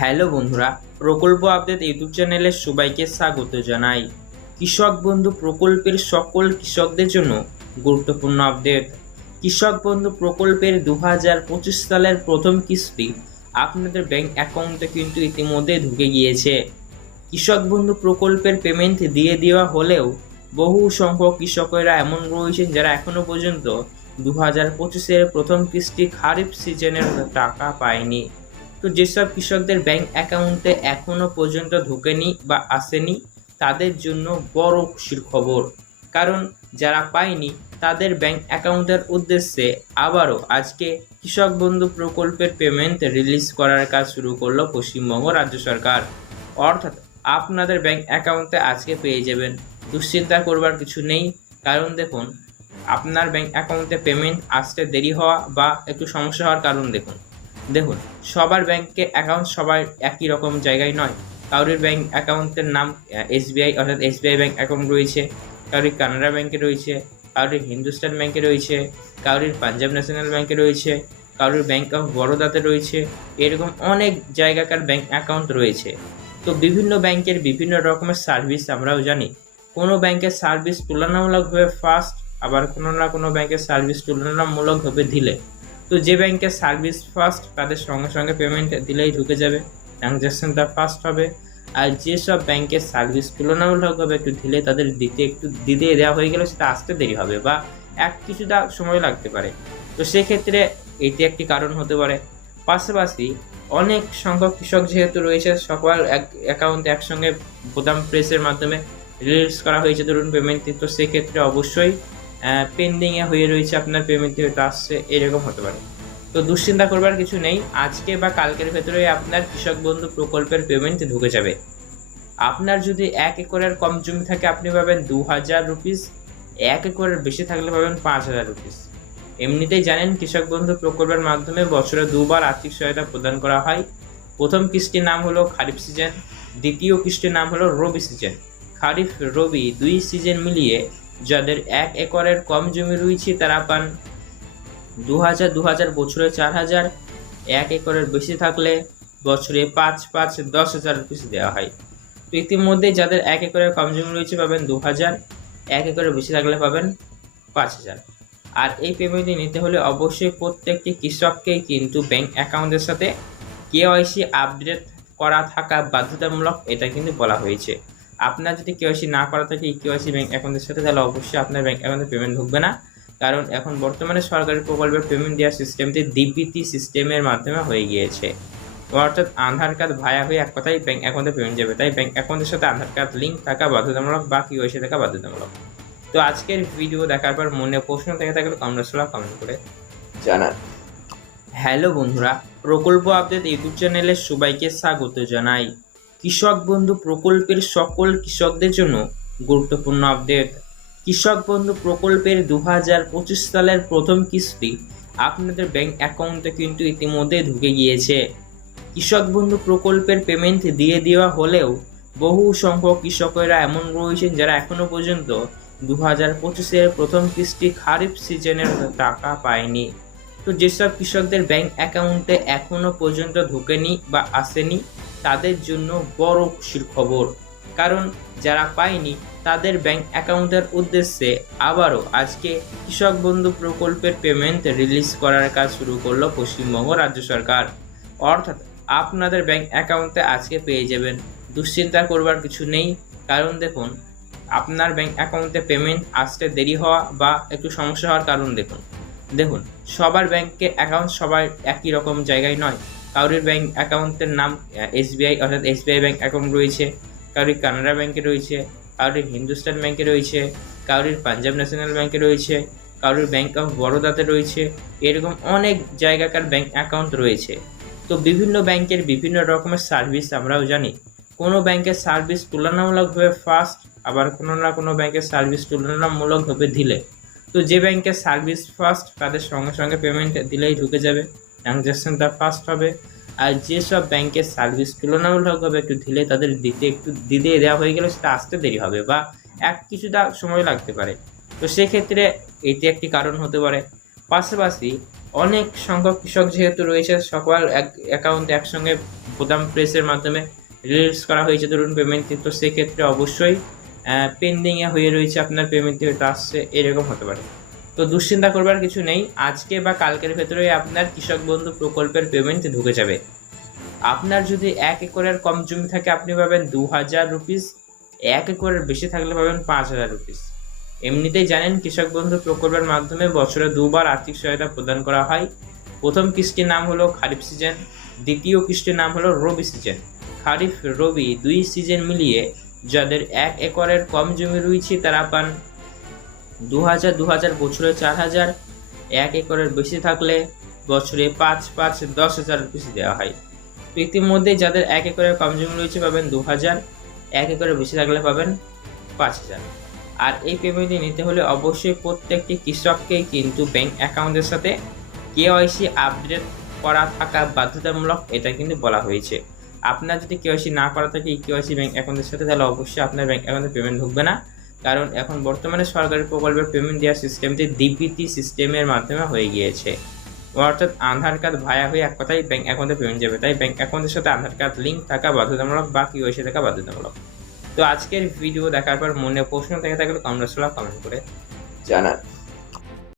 Hello বন্ধুরা, প্রকল্প update YouTube চ্যানেলে সবাইকে স্বাগত জানাই। কৃষক বন্ধু প্রকল্পের সকল কৃষকদের জন্য গুরুত্বপূর্ণ আপডেট। কৃষক বন্ধু প্রকল্পের 2025 সালের প্রথম কিস্তি আপনাদের ব্যাংক অ্যাকাউন্টে কিন্তু ইতিমধ্যে ঢুকে গিয়েছে। কৃষক বন্ধু প্রকল্পের পেমেন্ট দিয়ে দেওয়া হলেও বহু সংখ্যক কৃষকেরা এমন রয়েছেন যারা এখনো পর্যন্ত 2025-এর প্রথম কিস্তি খারিফ সিজনের টাকা পায়নি। তো যেসব কৃষকদের ব্যাংক অ্যাকাউন্টে এখনো পর্যন্ত ঢোকেনি বা আসেনি তাদের জন্য বড় খুশির খবর, কারণ যারা পায়নি তাদের ব্যাংক অ্যাকাউন্টের উদ্দেশ্যে আবারও আজকে কৃষক বন্ধু প্রকল্পের পেমেন্ট রিলিজ করার কাজ শুরু করলো পশ্চিমবঙ্গ রাজ্য সরকার। অর্থাৎ আপনাদের ব্যাংক অ্যাকাউন্টে আজকে পেয়ে যাবেন, দুশ্চিন্তা করবার কিছু নেই। কারণ দেখুন, আপনার ব্যাংক অ্যাকাউন্টে পেমেন্ট আসতে দেরি হওয়া বা একটু সমস্যা হওয়ার কারণ দেখুন সবার ব্যাংকে অ্যাকাউন্ট সবার একই রকম জায়গায় নয়। কারোর ব্যাংক অ্যাকাউন্টের নাম এসবিআই অর্থাৎ এসবিআই ব্যাংক অ্যাকাউন্ট রয়েছে, কারোর কানাড়া ব্যাংকে রয়েছে, কারোর হিন্দুস্তান ব্যাংকে রয়েছে, কারোর পাঞ্জাব ন্যাশনাল ব্যাংকে রয়েছে, কারোর ব্যাংক অফ বরোদাতে রয়েছে। এরকম অনেক জায়গাকার ব্যাংক অ্যাকাউন্ট রয়েছে। তো বিভিন্ন ব্যাংকের বিভিন্ন রকমের সার্ভিস আমরাও জানি। কোনো ব্যাংকের সার্ভিস তুলনামূলকভাবে ফাস্ট, আবার কোনো না কোনো ব্যাংকের সার্ভিস তুলনামূলকভাবে ধীরে। তো যে ব্যাংকের সার্ভিস ফাস্ট তাদের সঙ্গে সঙ্গে পেমেন্ট দিলেই ঢুকে যাবে, ট্রানজ্যাকশনটা ফাস্ট হবে। আর যেসব ব্যাংকের সার্ভিস তুলনামূলকভাবে একটু ঢিলে তাদের দিতে দেওয়া হয়ে গেলে সেটা আসতে দেরি হবে বা কিছুটা সময় লাগতে পারে। তো সেক্ষেত্রে এটি একটি কারণ হতে পারে। পাশাপাশি অনেক সংখ্যক কৃষক যেহেতু রয়েছে, সকল অ্যাকাউন্টে একসঙ্গে বোতাম প্রেসের মাধ্যমে রিলিজ করা হয়েছে ধরুন পেমেন্টটি, তো সেক্ষেত্রে অবশ্যই পেন্ডিংয়ে হয়ে রয়েছে, আপনার পেমেন্ট হয়তো আসছে, এরকম হতে পারে। তো দুশ্চিন্তা করবার কিছু নেই, আজকে বা কালকের ভেতরে আপনার কৃষক বন্ধু প্রকল্পের পেমেন্ট ঢুকে যাবে। আপনার যদি 1 একরের কম জমি থাকে আপনি পাবেন 2000 রুপিস, 1 একরের বেশি থাকলে পাবেন 5000 রুপিস। এমনিতেই জানেন কৃষক বন্ধু প্রকল্পের মাধ্যমে বছরে দুবার আর্থিক সহায়তা প্রদান করা হয়। প্রথম কিস্তির নাম হলো খারিফ সিজন, দ্বিতীয় কিস্তির নাম হলো রবি সিজন। খারিফ রবি দুই সিজন মিলিয়ে যাদের 1 একরের কম জমি রয়েছে তারা পান 2000 বছরে 4000, 1 একরের বেশি থাকলে বছরে 10,000 রুপিস দেওয়া হয়। তো ইতিমধ্যে যাদের 1 একরের কম জমি রয়েছে পাবেন 2000, 1 একরের বেশি থাকলে পাবেন 5000। আর এই পেমেন্টটি নিতে হলে অবশ্যই প্রত্যেকটি কৃষককেই কিন্তু ব্যাংক অ্যাকাউন্টের সাথে কেওয়াইসি আপডেট করা থাকা বাধ্যতামূলক, এটা কিন্তু বলা হয়েছে। আপনার যদি কেওয়াইসি না করা থাকে কেওয়াইসি ব্যাংক অ্যাকাউন্টের সাথে, তাহলে অবশ্যই আপনার ব্যাংক অ্যাকাউন্টে পেমেন্ট ঢুকবে না। কারণ এখন বর্তমানে সরকারি প্রকল্পের পেমেন্ট দেওয়ার সিস্টেমটি ডিবিটি সিস্টেমের মাধ্যমে হয়ে গিয়েছে। অর্থাৎ আধার কার্ড ভায়া হয়ে এক কথায় ব্যাংক অ্যাকাউন্টে পেমেন্ট যাবে, তাই ব্যাংক অ্যাকাউন্টের সাথে আধার কার্ড লিঙ্ক থাকা বাধ্যতামূলক বা কেওয়াইসি থাকা বাধ্যতামূলক। তো আজকের ভিডিও দেখার পর মনে প্রশ্ন থেকে থাকলে কমেন্ট করে জানান। হ্যালো বন্ধুরা, প্রকল্প আপডেট ইউটিউব চ্যানেলে সবাইকে স্বাগত জানাই। কৃষক বন্ধু প্রকল্পের সকল কৃষকদের জন্য গুরুত্বপূর্ণ আপডেট। কৃষক বন্ধু প্রকল্পের 2025 সালের প্রথম কিস্তি আপনাদের ব্যাংক অ্যাকাউন্টে কিন্তু ইতিমধ্যে ঢুকে গিয়েছে। কৃষক বন্ধু প্রকল্পের পেমেন্ট দিয়ে দেওয়া হলেও বহু সংখ্যক কৃষকেরা এমন রয়েছেন যারা এখনো পর্যন্ত 2025-এর প্রথম কিস্তি খারিফ সিজনের টাকা পায়নি। তো যেসব কৃষকদের ব্যাংক অ্যাকাউন্টে এখনো পর্যন্ত ঢোকেনি বা আসেনি তাদের জন্য বড় খুশির খবর, কারণ যারা পায়নি তাদের ব্যাংক অ্যাকাউন্টের উদ্দেশ্যে আবারও আজকে কৃষক বন্ধু প্রকল্পের পেমেন্ট রিলিজ করার কাজ শুরু করলো পশ্চিমবঙ্গ রাজ্য সরকার। অর্থাৎ আপনাদের ব্যাংক অ্যাকাউন্টে আজকে পেয়ে যাবেন, দুশ্চিন্তা করবার কিছু নেই। কারণ দেখুন, আপনার ব্যাংক অ্যাকাউন্টে পেমেন্ট আসতে দেরি হওয়া বা একটু সমস্যা হওয়ার কারণ দেখুন সবার ব্যাংকে অ্যাকাউন্ট সবার একই রকম জায়গায় নয়। কারোর ব্যাংক অ্যাকাউন্টের নাম এসবিআই অর্থাৎ এসবিআই ব্যাংক অ্যাকাউন্ট রয়েছে, কারোর কানাড়া ব্যাংকে রয়েছে, কারোর হিন্দুস্তান ব্যাংকে রয়েছে, কারোর পাঞ্জাব ন্যাশনাল ব্যাংকে রয়েছে, কারোর ব্যাংক অফ বরোদাতে রয়েছে। এরকম অনেক জায়গাকার ব্যাংক অ্যাকাউন্ট রয়েছে। তো বিভিন্ন ব্যাংকের বিভিন্ন রকমের সার্ভিস আমরাও জানি। কোনো ব্যাংকের সার্ভিস তুলনামূলকভাবে ফাস্ট, আবার কোনো না কোনো ব্যাংকের সার্ভিস তুলনামূলকভাবে ধীরে। তো যে ব্যাংকের সার্ভিস ফাস্ট তাদের সঙ্গে সঙ্গে পেমেন্ট দিলেই ঢুকে যাবে, ট্রানজ্যাকশনটা ফাস্ট হবে। আর যেসব ব্যাংকের সার্ভিস তুলনামূলকভাবে একটু ঢিলে তাদের দিতে দেওয়া হয়ে গেলে সেটা আসতে দেরি হবে বা কিছুটা সময় লাগতে পারে। তো সেক্ষেত্রে এটি একটি কারণ হতে পারে। পাশাপাশি অনেক সংখ্যক কৃষক যেহেতু রয়েছে, সকল অ্যাকাউন্টে একসঙ্গে বোতাম প্রেসের মাধ্যমে রিলিজ করা হয়েছে ধরুন পেমেন্টটি, তো সেক্ষেত্রে অবশ্যই পেন্ডিংয়ে হয়ে রয়েছে, আপনার পেমেন্টটি হয়তো আসছে, এরকম হতে পারে। তো দুশ্চিন্তা করবার কিছু নেই, আজকে বা কালকের ভেতরে আপনার কৃষক বন্ধু প্রকল্পের পেমেন্ট ঢুকে যাবে। আপনার যদি 1 একরের কম জমি থাকে আপনি পাবেন 2000 রুপিস, 1 একরের বেশি থাকলে পাবেন 5000 রুপিস। এমনিতেই জানেন কৃষক বন্ধু প্রকল্পের মাধ্যমে বছরে দুবার আর্থিক সহায়তা প্রদান করা হয়। প্রথম কিস্তির নাম হলো খারিফ সিজন, দ্বিতীয় কিস্তির নাম হলো রবি সিজন। খারিফ রবি 2 সিজন মিলিয়ে যাদের 1 একরের কম জমি রয়েছে তারা পান 2000 বছরে 4000, 1 একরের বেশি থাকলে বছরে 10,000 রুপিস দেওয়া হয়। তো ইতিমধ্যে যাদের 1 একরের কম জমি রয়েছে পাবেন 2000, 1 একরের বেশি থাকলে পাবেন 5000। আর এই পেমেন্টটি নিতে হলে অবশ্যই প্রত্যেকটি কৃষককেই কিন্তু ব্যাংক অ্যাকাউন্টের সাথে কেওয়াইসি আপডেট করা থাকা বাধ্যতামূলক, এটা কিন্তু বলা হয়েছে। আপনার যদি কেওয়াইসি না করা থাকে কেওয়াইসি ব্যাংক অ্যাকাউন্টের সাথে, তাহলে অবশ্যই আপনার ব্যাংক অ্যাকাউন্টে পেমেন্ট ঢুকবে না, কারণ এখন বর্তমানে সরকারি প্রকল্পের পেমেন্ট দেওয়ার সিস্টেমটি ডিবিটি সিস্টেমের মাধ্যমে হয়ে গিয়েছে, অর্থাৎ আধার কার্ড ভায়া হয়ে এক কথায় ব্যাংক অ্যাকাউন্টে পেমেন্ট যাবে। তাই ব্যাংক অ্যাকাউন্টের সাথে আধার কার্ড লিঙ্ক থাকা বাধ্যতামূলক বা কেওয়াইসি থাকা বাধ্যতামূলক। তো আজকের ভিডিও দেখার পর মনে প্রশ্ন থেকে থাকলে কমেন্ট করে জানান।